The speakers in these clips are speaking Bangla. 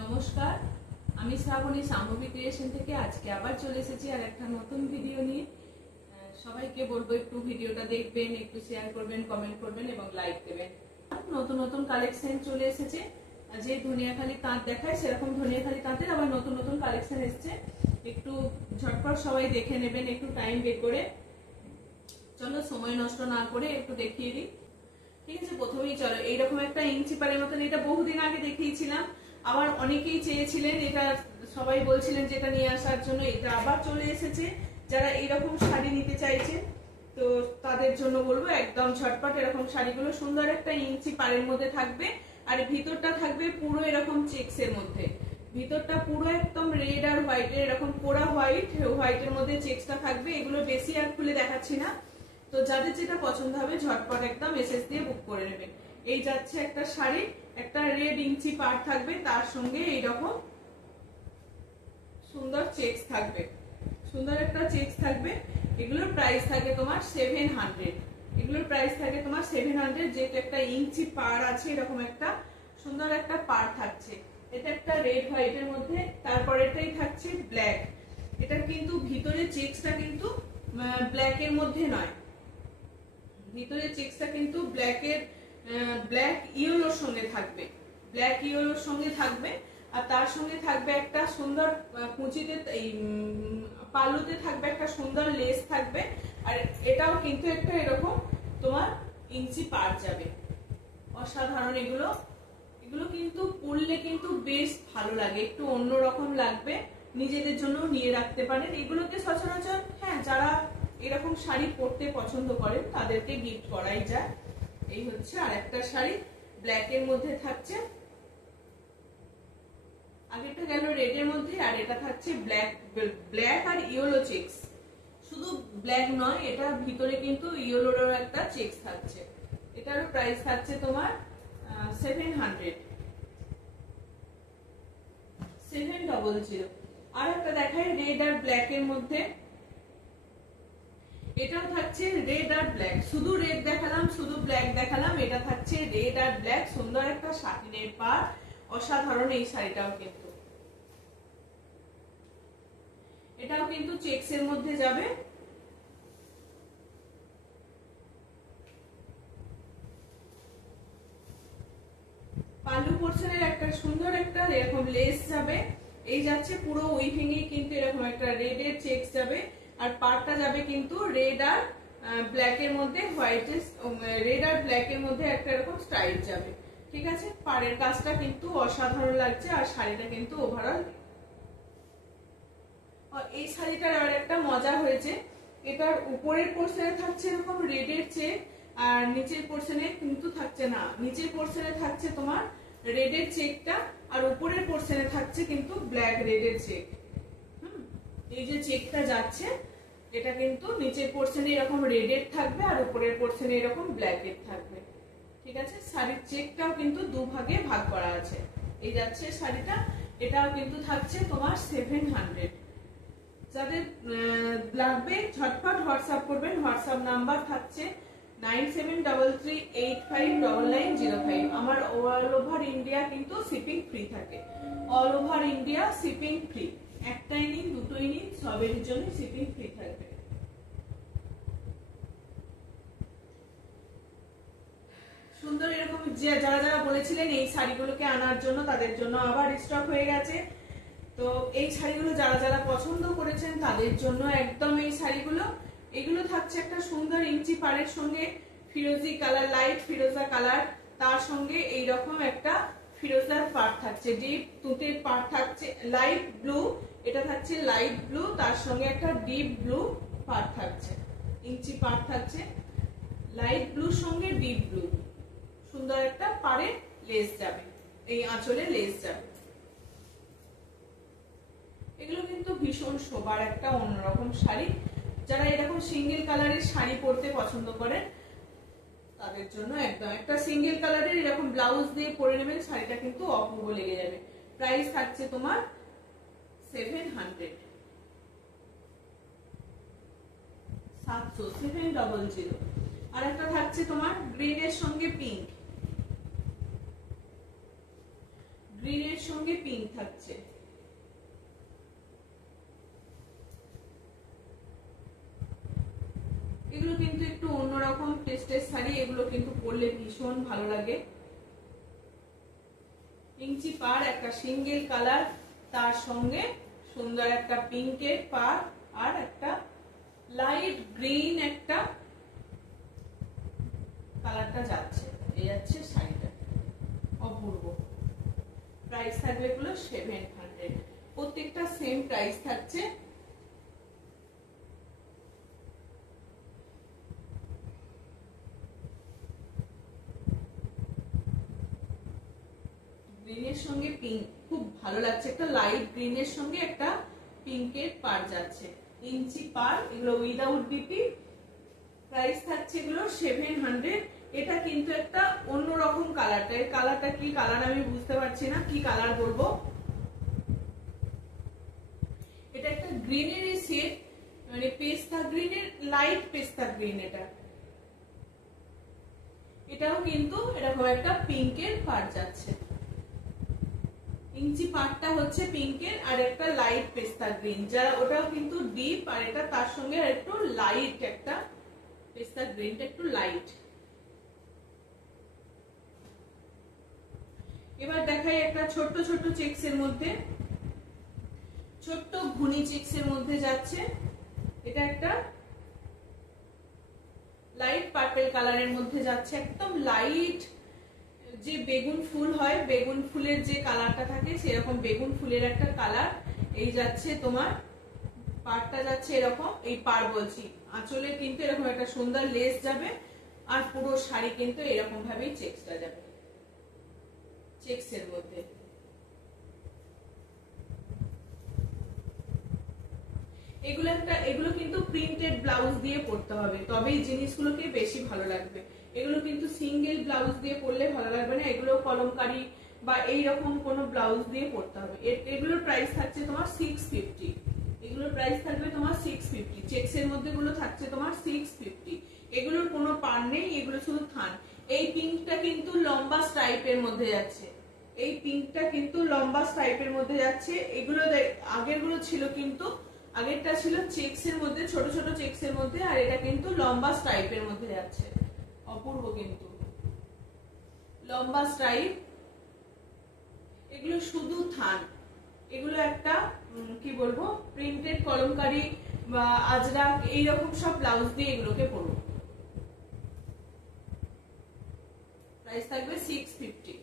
নমস্কার, আমি শ্রাবণী সাম্ভবী ক্রিয়েশন থেকে আজকে আবার চলে এসেছি আর একটা নতুন ভিডিও নিয়ে। সবাইকে বলবো একটু ভিডিওটা দেখবেন, একটু শেয়ার করবেন, কমেন্ট করবেন এবং লাইক দেবেন। নতুন নতুন কালেকশন চলে এসেছে, যে ধনিয়াখালি তাঁত দেখায় সেরকম ধনিয়াখালি তাঁতের আবার নতুন নতুন কালেকশন এসেছে। একটু ঝটপট সবাই দেখে নেবেন, একটু টাইম বের করে। চলো সময় নষ্ট না করে একটু দেখিয়ে দিই। ঠিক আছে, প্রথমেই চলো এইরকম একটা ইঞ্চি পাড়ের মতন, এটা বহুদিন আগে দেখিয়েছিলাম, আবার অনেকেই চেয়েছিলেন, এটা সবাই বলছিলেন যে এটা নিয়ে আসার জন্য। এটা আবার চলে এসেছে, যারা এইরকম শাড়ি নিতে চাইছেন তো তাদের জন্য বলবো একদম ঝটপট। এরকম শাড়িগুলো সুন্দর একটা ইঞ্চি পাড়ের মধ্যে থাকবে, আর ভিতরটা থাকবে পুরো এরকম চেক্স এর মধ্যে। ভিতরটা পুরো একদম রেড আর হোয়াইটের, এরকম পোড়া হোয়াইটের মধ্যে চেক্সটা থাকবে। এগুলো বেশি আর খুলে দেখাচ্ছি না, তো যাদের যেটা পছন্দ হবে ঝটপট একদম এসএস দিয়ে বুক করে নেবেন। এই যাচ্ছে একটা শাড়ি, একটা রেড ইঞ্চি পাড় থাকবে, তার সঙ্গে এইরকম সুন্দর চেক্স থাকবে, সুন্দর একটা চেক্স থাকবে। এগুলোর প্রাইস থাকে তোমার 700। এগুলোর প্রাইস থাকে তোমার 700। যেটা একটা ইঞ্চি পাড় আছে, এরকম একটা সুন্দর একটা পাড় থাকছে। এটা একটা রেড হোয়াইটের মধ্যে, তারপরেটাই থাকছে ব্ল্যাক। এটা কিন্তু ভিতরে চেক্সটা কিন্তু ব্ল্যাক এর মধ্যে নয়, ভিতরে চেক্সটা কিন্তু ব্ল্যাক ইয়েলোর সঙ্গে থাকবে, ব্ল্যাক ইয়েলোর সঙ্গে থাকবে। আর তার সঙ্গে থাকবে একটা সুন্দর কুচিতে, পাল্লুতে থাকবে একটা সুন্দর লেস থাকবে। আর এটাও কিন্তু একটা এরকম তোমার ইঞ্চি পাড় যাবে। অসাধারণ এগুলো, এগুলো কিন্তু পরলে কিন্তু বেশ ভালো লাগে, একটু অন্যরকম লাগবে, নিজেদের জন্য নিয়ে রাখতে পারেন। এগুলোকে সচরাচর যারা এরকম শাড়ি পরতে পছন্দ করেন তাদেরকে গিফট করাই যায়। এই হচ্ছে আর একটা শাড়ি, ব্ল্যাক এর মধ্যে থাকছে। আগেরটা গেল রেড এর মধ্যে, আর এটা থাকছে ব্ল্যাক আর ইয়েলো চেক্স। শুধু ব্ল্যাক নয়, এটা ভিতরে কিন্তু ইয়েলোর একটা চেক্স থাকছে। এটারও প্রাইস থাকছে তোমার 700। আর একটা দেখাই রেড আর ব্ল্যাক এর মধ্যে, এটাও থাকছে রেড আর ব্ল্যাক। শুধু রেড দেখালাম, শুধু ব্ল্যাক দেখালাম, এটা থাকছে রেড আর ব্ল্যাক। সুন্দর একটা শাটিনের পাড়, অসাধারণ এই শাড়িটাও কিন্তু। এটাও কিন্তু চেক্স এর মধ্যে যাবে। পাল্লু পোর্শনের একটা সুন্দর একটা এরকম লেস যাবে। এই যাচ্ছে পুরো উইভিং এ কিন্তু এরকম একটা রেড এর চেক্স যাবে, আর পাড়টা যাবে কিন্তু রেড আর ব্ল্যাক এর মধ্যে, রেড আর ব্ল্যাক এর মধ্যে একটা এরকম স্ট্রাইপ যাবে। ঠিক আছে, পাড়ের কাজটা কিন্তু অসাধারণ লাগছে, আর শাড়িটা কিন্তু ওভারঅল। এই শাড়িটার আর একটা মজা হয়েছে, এটার উপরের পোর্শনে থাকছে এরকম রেড এর চেক, আর নিচের পোর্শনে কিন্তু থাকছে না। নিচের পোর্শনে থাকছে তোমার রেড এর চেকটা, আর উপরের পোর্শনে থাকছে কিন্তু ব্ল্যাক রেড এর চেক। এই যে চেকটা যাচ্ছে, এটা কিন্তু নিচের পোর্শনে এরকম রেড এর থাকবে, আর উপরের পোর্শনে এরকম ব্ল্যাক এর থাকবে। ঠিক আছে, শাড়ির চেকটাও কিন্তু দুভাগে ভাগ করা আছে। এই যাচ্ছে শাড়িটা, এটাও কিন্তু থাকছে তোমার 700। যাদের লাগবে ঝটপট হোয়াটসঅ্যাপ করবেন। হোয়াটসঅ্যাপ নাম্বার থাকছে 9733859905। আমার অল ওভার ইন্ডিয়া কিন্তু শিপিং ফ্রি থাকে, all over India shipping free. একটাই নিন, দুটোই নিন, সবের জন্য শিপিং ফ্রি থাকবে। সুন্দর এরকম যারা যারা বলেছিলেন এই শাড়িগুলোকে আনার জন্য, তাদের জন্য আবার স্টক হয়ে গেছে। তো এই শাড়িগুলো যারা যারা পছন্দ করেছেন তাদের জন্য একদম এই শাড়িগুলো। এগুলো থাকছে একটা সুন্দর ইঞ্চি পাড়ের সঙ্গে ফিরোজি কালার, লাইট ফিরোজা কালার, তার সঙ্গে এইরকম একটা ফিরোজার পাড় থাকছে, ডিপ তুঁতের পাড় থাকছে, লাইট ব্লু। এটা থাকছে লাইট ব্লু, তার সঙ্গে একটা ডিপ ব্লু পাড় থাকছে, ইঞ্চি পাড় থাকছে, লাইট ব্লু সঙ্গে ডিপ ব্লু। সুন্দর একটা পাড়ে লেস যাবে, এই আঁচলে লেস যাবে। এগুলো কিন্তু ভীষণ শোবার একটা অন্যরকম শাড়ি। যারা এরকম সিঙ্গেল কালারের শাড়ি পরতে পছন্দ করেন তাদের জন্য একদম একটা সিঙ্গেল কালারের এরকম ব্লাউজ দিয়ে পরে নেবেন, শাড়িটা কিন্তু অপূর্ব লেগে যাবে। প্রাইস থাকছে তোমার 700। 700। আর একটা থাকছে তোমার গ্রিন এর সঙ্গে পিঙ্ক, গ্রিনের সঙ্গে পিঙ্ক থাকছে। এগুলো কিন্তু একটু অন্যরকম টেস্টের শাড়ি, এগুলো কিন্তু পরলে ভীষণ ভালো লাগে। ইঞ্চি পার একটা সিঙ্গেল কালার, তার সঙ্গে সুন্দর একটা পিঙ্কের পার আর একটা লাইট গ্রিন একটা কালারটা যাচ্ছে, এই যাচ্ছে শাড়িটা, অপূর্ব। প্রাইস থাকবে এগুলো 700, প্রত্যেকটা সেম প্রাইস থাকছে। গ্রিনের সঙ্গে পিঙ্ক খুব ভালো লাগছে, একটা লাইট গ্রিনের সঙ্গে একটা পিঙ্কের পার যাচ্ছে, ইঞ্চি পার, এগুলো উইদাউট বিপি। প্রাইস থাকছে এগুলো 700। এটা কিন্তু একটা অন্যরকম কালারটা, এই কালারটা কি কালার আমি বুঝতে পারছি না, কি কালার বলবো। এটা একটা গ্রিনের শেড, মানে পেস্তা গ্রিনের, লাইট পেস্তা গ্রিন। এটাও কিন্তু এরকম একটা পিঙ্কের পার যাচ্ছে, ইঞ্চি পাটটা হচ্ছে পিঙ্কের আর একটা লাইট পেস্তা গ্রিন, যারা ওটাও কিন্তু ডিপ, আর এটা তার সঙ্গে একটু লাইট, একটা পেস্তা গ্রিনটা একটু লাইট। এবার দেখাই একটা ছোট্ট ছোট্ট চেকস এর মধ্যে, ছোট্ট ঘুনি চেকস এর মধ্যে যাচ্ছে। এটা একটা লাইট পার্পল কালারের মধ্যে যাচ্ছে, একদম লাইট, যে বেগুন ফুল হয়, বেগুন ফুলের যে কালারটা থাকে সেরকম বেগুন ফুলের একটা কালার। এই যাচ্ছে তোমার পাড়টা যাচ্ছে এরকম, এই পাড় বলছি, আঁচলে কিন্তু এরকম একটা সুন্দর লেস যাবে, আর পুরো শাড়ি কিন্তু এরকম ভাবেই চেকসটা যাবে, চেকসের মধ্যে। এগুলো কিন্তু প্রিন্টেড ব্লাউজ দিয়ে পরতে হবে, তবেই জিনিসগুলোকে বেশি ভালো লাগবে। এগুলো কিন্তু সিঙ্গেল ব্লাউজ দিয়ে পরলে ভালো লাগবে না, এগুলো কলমকারি বা এইরকম কোনো ব্লাউজ দিয়ে পরতে হবে। এগুলোর প্রাইস থাকছে তোমার 650, এগুলোর প্রাইস থাকবে তোমার 650, চেকসের মধ্যে গুলো থাকছে তোমার 650। এগুলোর কোনো পার নেই, এগুলো শুধু থান। এই পিঙ্কটা কিন্তু লম্বা স্ট্রাইপের মধ্যে যাচ্ছে, এই পিঙ্কটা কিন্তু লম্বা স্ট্রাইপের মধ্যে যাচ্ছে। এগুলো আগের গুলো ছিল কিন্তু, আগেরটা ছিল চেকসের মধ্যে, ছোট ছোট চেকসের মধ্যে, আর এটা কিন্তু লম্বা স্ট্রাইপের মধ্যে যাচ্ছে, অপূর্ব কিন্তু লম্বা স্ট্রাইপ। এগুলো শুধু থান, এগুলো একটা কি বলবো, প্রিন্টেড কলমকারি বা আজরাক এইরকম সব ব্লাউজ দিয়ে এগুলোকে পরবো। প্রাইস থাকবে 650,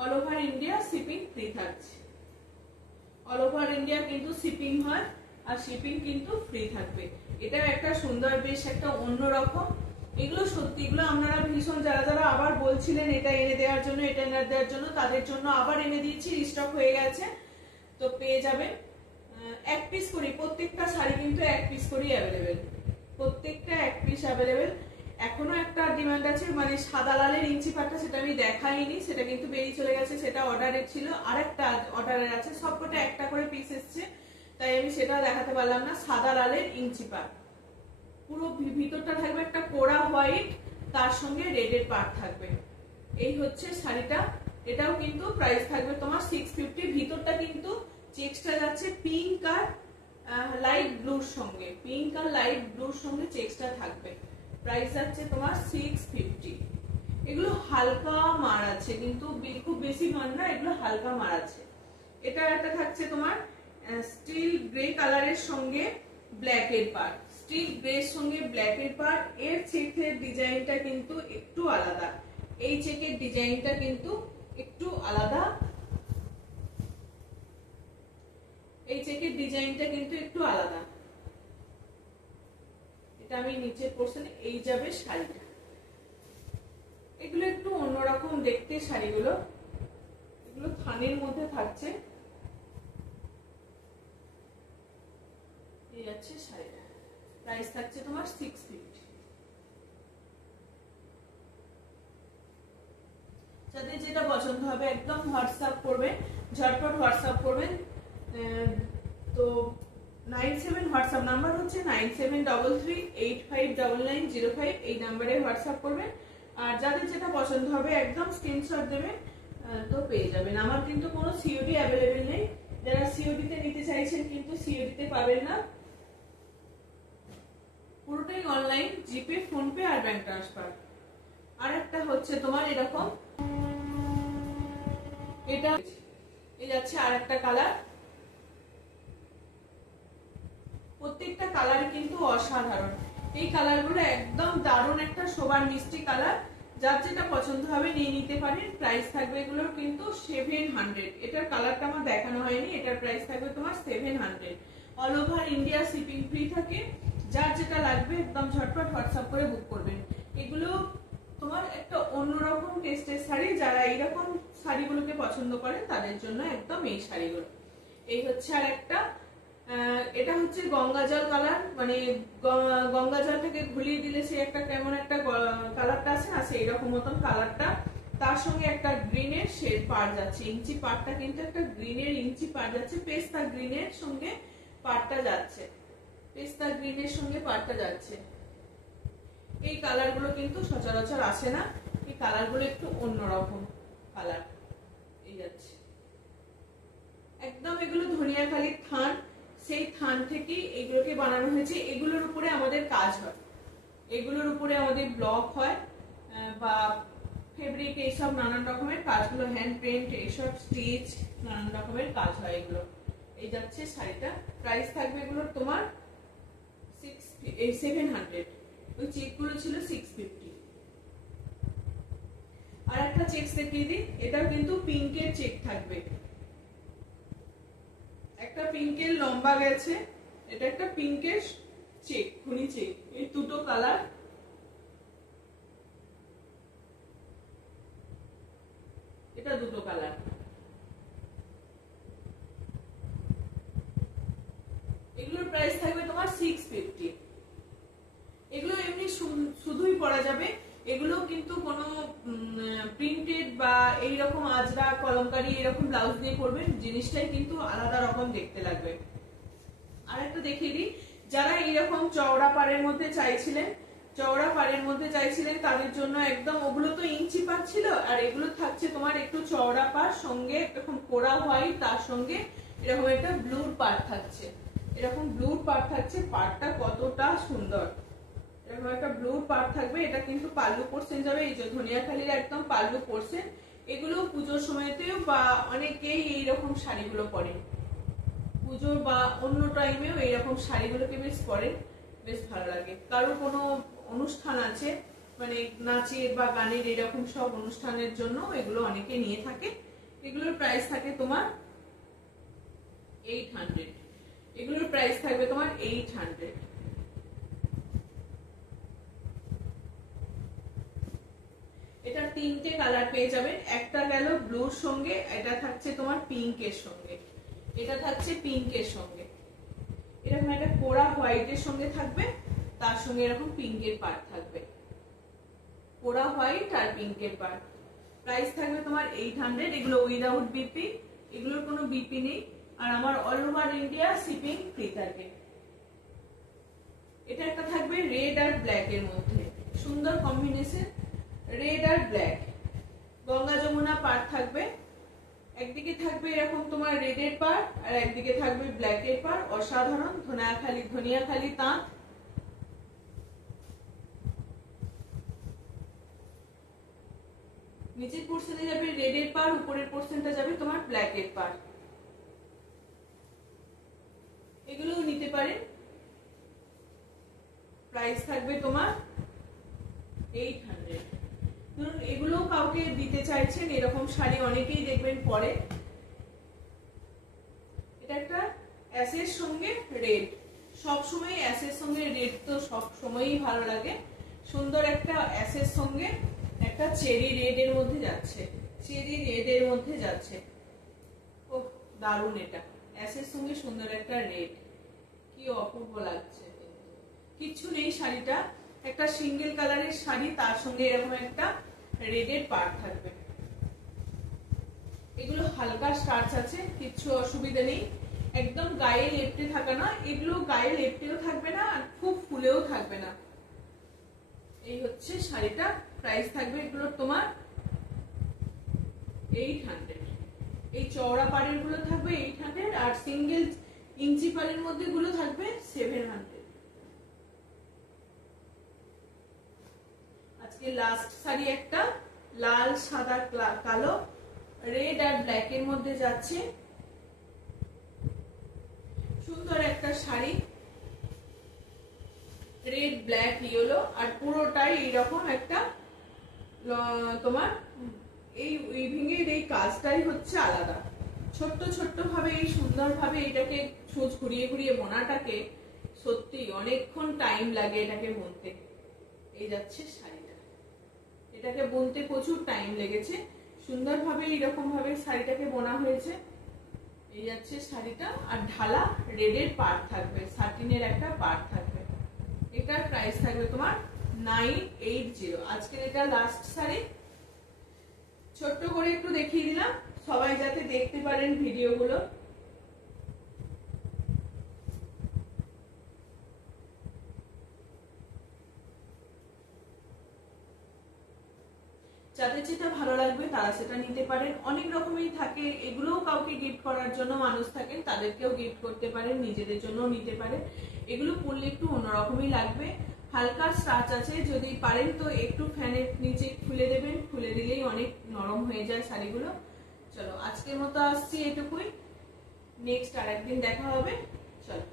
all over India shipping free থাকছে। অল ওভার ইন্ডিয়া কিন্তু শিপিং হয়, আর শিপিং কিন্তু ফ্রি থাকবে। এটা একটা সুন্দর, বেশ একটা অন্যরকম। এগুলো সত্যি, এগুলো আপনারা ভীষণ, যারা যারা আবার বলছিলেন এটা এনে দেওয়ার জন্য, এটা এনে দেওয়ার জন্য, তাদের জন্য আবার এনে দিয়েছি, স্টক হয়ে গেছে, তো পেয়ে যাবেন। এক পিস করি, প্রত্যেকটা শাড়ি কিন্তু এক পিস করি অ্যাভেলেবেল, প্রত্যেকটা এক পিস অ্যাভেলেবেল। এখনো একটা ডিমান্ড আছে, মানে সাদা লালের ইঞ্চি পাটটা, সেটা আমি দেখাইনি, সেটা কিন্তু বেরিয়ে চলে গেছে, সেটা অর্ডারের ছিল, আর একটা অর্ডারের আছে, সবকটা একটা করে পিস এসছে, তাই আমি সেটা দেখাতে পারলাম না। সাদা লালের ইঞ্চি পাট, পুরো ভিতরটা থাকবে একটা কোড়া হোয়াইট, তার সঙ্গে রেডের পাট থাকবে, এই হচ্ছে শাড়িটা। এটাও কিন্তু প্রাইস থাকবে তোমার 650। ভিতরটা কিন্তু চেকসটা যাচ্ছে পিঙ্ক আর লাইট ব্লুর সঙ্গে, পিঙ্ক আর লাইট ব্লুর সঙ্গে চেকসটা থাকবে। প্রাইস যাচ্ছে তোমার 650। এগুলো হালকা মার আছে, কিন্তু খুব বেশি মার না, এগুলো হালকা মার আছে। এটা একটা থাকছে তোমার স্টিল গ্রে কালারের সঙ্গে ব্ল্যাক এর পার্ট, স্টিল গ্রে এর সঙ্গে ব্ল্যাক এর পার্ট। এর চেকের ডিজাইনটা কিন্তু একটু আলাদা, এই চেকের ডিজাইনটা কিন্তু একটু আলাদা, এই চেকের ডিজাইনটা কিন্তু একটু আলাদা। এটা আমি নিচের পোরশনে, এই যাবে শাড়িটা। এগুলো একটু অন্যরকম দেখতে শাড়িগুলো, এগুলো থানের মধ্যে থাকছে, এই যাচ্ছে শাড়িটা। প্রাইস থাকছে তোমার 650। যাদের যেটা পছন্দ হবে একদম হোয়াটসঅ্যাপ করবেন, ঝটপট হোয়াটসঅ্যাপ করবেন। তো 97 হোয়াটসঅ্যাপ নাম্বার হচ্ছে 9733859905, এই নাম্বারে হোয়াটসঅ্যাপ করবেন। আর যাদের যেটা পছন্দ হবে একদম স্ক্রিনশট দেবে, তো পেয়ে যাবেন। আমার কিন্তু কোনো সিওডি অ্যাভেলেবেল নেই, যারা সিওডি তে নিতে চাইছেন কিন্তু সিওডি তে পাবেন না, পুরোটাই অনলাইন, জিপে, ফোনপে আর ব্যাংক ট্রান্সফার। আর একটা হচ্ছে তোমার এরকম, এটা এই যাচ্ছে আর একটা কালার। প্রত্যেকটা কালার কিন্তু অসাধারণ, এই কালারগুলো একদম দারুণ একটা শোভার মিষ্টি কালার। যার যেটা পছন্দ হবে নিয়ে নিতে পারেন। প্রাইস থাকবে এগুলোর কিন্তু 700। এটার কালারটা আমার দেখানো হয়নি, এটার প্রাইস থাকবে তোমার 700। All over India shipping free থাকে। যার যেটা লাগবে একদম ঝটপট হোয়াটসঅ্যাপ করে বুক করবেন। এগুলো তোমার একটা অন্যরকম টেস্টের শাড়ি, যারা এইরকম শাড়িগুলোকে পছন্দ করেন তাদের জন্য একদম এই শাড়িগুলো। এই হচ্ছে আর একটা, এটা হচ্ছে গঙ্গা জল কালার, মানে গঙ্গা জলটাকে ঘুলিয়ে দিলে সে একটা কেমন একটা কালারটা আছে না, সেই রকম মতন কালারটা। তার সঙ্গে একটা গ্রিনের শেড পার যাচ্ছে, ইঞ্চি পারটা কিন্তু একটা গ্রিনের ইঞ্চি পার যাচ্ছে, পেস্তা গ্রিনের সঙ্গে পারটা যাচ্ছে, পেস্তা গ্রিনের সঙ্গে পারটা যাচ্ছে। এই কালারগুলো কিন্তু সচরাচর আসে না, এই কালারগুলো একটু অন্যরকম কালার। এই যাচ্ছে একদম, এগুলো ধনিয়াখালীর থান, সেই থান থেকে এগুলোকে বানানো হয়েছে। এগুলোর উপরে আমাদের কাজ হয়, এগুলোর উপরে আমাদের ব্লক হয় বা ফেব্রিক, এইসব নানান রকমের কাজগুলো, হ্যান্ড পেন্ট, এইসব স্টিচ, নানান রকমের কাজ হয় এগুলো। এই যাচ্ছে শাড়িটা, প্রাইস থাকবে এগুলোর তোমার 700। ওই চেকগুলো ছিল 650। আর একটা চেক দেখিয়ে দিই, এটাও কিন্তু পিঙ্কের চেক থাকবে, একটা পিঙ্কের লম্বা গেছে, এটা একটা পিঙ্কের চেক, খুনি চেক, এই দুটো কালার। এটা দুটো কালার। এগুলোর প্রাইস থাকবে তোমার 650। এগুলো এমনি শুধুই পরা যাবে, এগুলো কিন্তু কোনো প্রিন্টেড বা এইরকম আজরা কলমকারি এরকম ব্লাউজ দিয়ে পরবেন, জিনিসটাই কিন্তু আলাদা রকম দেখতে লাগবে। আর একটা দেখিয়ে দিই, যারা এইরকম চওড়া পাড়ের মধ্যে চাইছিলেন, চওড়া পাড়ের মধ্যে চাইছিলেন তাদের জন্য একদম, ওগুলো তো ইঞ্চি পাড় ছিল, আর এগুলো থাকছে তোমার একটু চওড়া পাড়, সঙ্গে এরকম পোড়া হোয়াইট, তার সঙ্গে এরকম একটা ব্লুর পাড় থাকছে, এরকম ব্লুর পাড় থাকছে। পাড়টা কতটা সুন্দর, এরকম একটা ব্লুর পাড় থাকবে। এটা কিন্তু পাল্লু পোর্শন যাবে, এই যে ধনিয়াখালীর একদম পাল্লু পোর্শন। এগুলো পুজোর সময়তেও বা অনেকেই এইরকম শাড়িগুলো পরে, পুজো বা অন্য টাইমেও এইরকম শাড়িগুলোকে বেশ পরে, বেশ ভালো লাগে। কারো কোনো অনুষ্ঠান আছে, মানে নাচের বা গানের এরকম সব অনুষ্ঠানের জন্য এগুলো অনেকে নিয়ে থাকে। এগুলোর প্রাইস থাকে তোমার 800। এগুলোর প্রাইস থাকবে তোমার 800। এটা তিনটে কালার পেয়ে যাবেন, একটা গেল ব্লুর সঙ্গে, এটা থাকছে তোমার পিঙ্কের সঙ্গে, এটা থাকছে পিঙ্কের সঙ্গে, এরকম একটা পোড়া হোয়াইটের সঙ্গে থাকবে, তার সঙ্গে এরকম পিঙ্কের পাড় থাকবে, পোড়া হোয়াইট আর পিঙ্কের পাড়। প্রাইস থাকবে তোমার 800। এগুলো উইদাউট বিপি, এগুলোর কোনো বিপি নেই, আর আমার all over India shipping free থাকে। এটা একটা থাকবে রেড আর ব্ল্যাক এর মধ্যে, সুন্দর কম্বিনেশন, রেড আর ব্ল্যাক, গঙ্গা যমুনা পাড় থাকবে। একদিকে থাকবে এরকম তোমার রেডের পাড়, আর একদিকে থাকবে ব্ল্যাকের পাড়, অসাধারণ। ধনিয়াখালী তাঁত। নিচের পোর্শনে যাবে রেডের পাড়, উপরের পোর্শনটা যাবে তোমার ব্ল্যাকের পাড়। এগুলোও নিতে পারেন, প্রাইস থাকবে তোমার 800। ধরুন এগুলো কাউকে দিতে চাইছেন, এরকম শাড়ি অনেকেই দেখবেন পরে। এটা একটা অ্যাশের সঙ্গে রেড, সবসময় অ্যাশের সঙ্গে রেড তো সব সময়ই ভালো লাগে। সুন্দর একটা অ্যাশের সঙ্গে একটা চেরি রেড এর মধ্যে যাচ্ছে, চেরি রেড এর মধ্যে যাচ্ছে। ও দারুণ, এটা অ্যাশের সঙ্গে সুন্দর একটা রেড, কি অপূর্ব লাগছে। কিচ্ছু নেই শাড়িটা, একটা সিঙ্গেল কালারের শাড়ি, তার সঙ্গে এরকম একটা রেডের পাড় থাকবে। এগুলো হালকা স্টার্চ আছে, কিচ্ছু অসুবিধা নেই, একদম গায়ে লেপটে থাকে না, এগুলো গায়ে লেপটেও থাকবে না আর খুব ফুলেও থাকবে না। এই হচ্ছে শাড়িটা, প্রাইস থাকবে এগুলো তোমার 800। এই চওড়া পাড়ের গুলো থাকবে 800 আর সিঙ্গেল ইঞ্চি পাড়ের মধ্যে গুলো থাকবে 700। আজকে লাস্ট শাড়ি একটা লাল সাদা কালো রেড আর ব্ল্যাক এর মধ্যে যাচ্ছে, সুন্দর একটা শাড়ি, রেড ব্ল্যাক ইয়েলো আর পুরোটাই এইরকম একটা তোমার এই উইভিং এর এই কাজটাই হচ্ছে আলাদা। ছোট্ট ছোট্ট ভাবে এই সুন্দর ভাবে এটাকে সুচ ঘুরিয়ে ঘুরিয়ে বোনাটাকে সত্যি অনেকক্ষণ টাইম লাগে এটাকে বুনতে। এই যাচ্ছে শাড়িটা, এটাকে বুনতে প্রচুর টাইম লেগেছে, সুন্দরভাবে এইরকম ভাবে শাড়িটাকে বোনা হয়েছে। এই যাচ্ছে শাড়িটা আর ঢালা রেডের পাড় থাকবে, সাটিনের একটা পাড় থাকবে। এটার প্রাইস থাকবে তোমার 980। আজকের এটা লাস্ট শাড়ি, ছোট্ট করে একটু দেখিয়ে দিলাম সবাই যাতে দেখতে পারেন ভিডিওগুলো। যাদের যেটা ভালো লাগবে তারা সেটা নিতে পারেন। অনেক রকমেরই থাকে, এগুলোও কাউকে গিফট করার জন্য মানুষ থাকেন, তাদেরকেও গিফট করতে পারেন, নিজেদের জন্যও নিতে পারেন। এগুলো পরলে একটু অন্যরকমই লাগবে, হালকা স্টাচ আছে, যদি পারেন তো একটু ফ্যানের নিচে খুলে দেবেন, খুলে দিলেই অনেক নরম হয়ে যায় শাড়িগুলো। চলো আজকের মতো আসছি এটুকুই, নেক্সট আর একদিন দেখা হবে। চলো।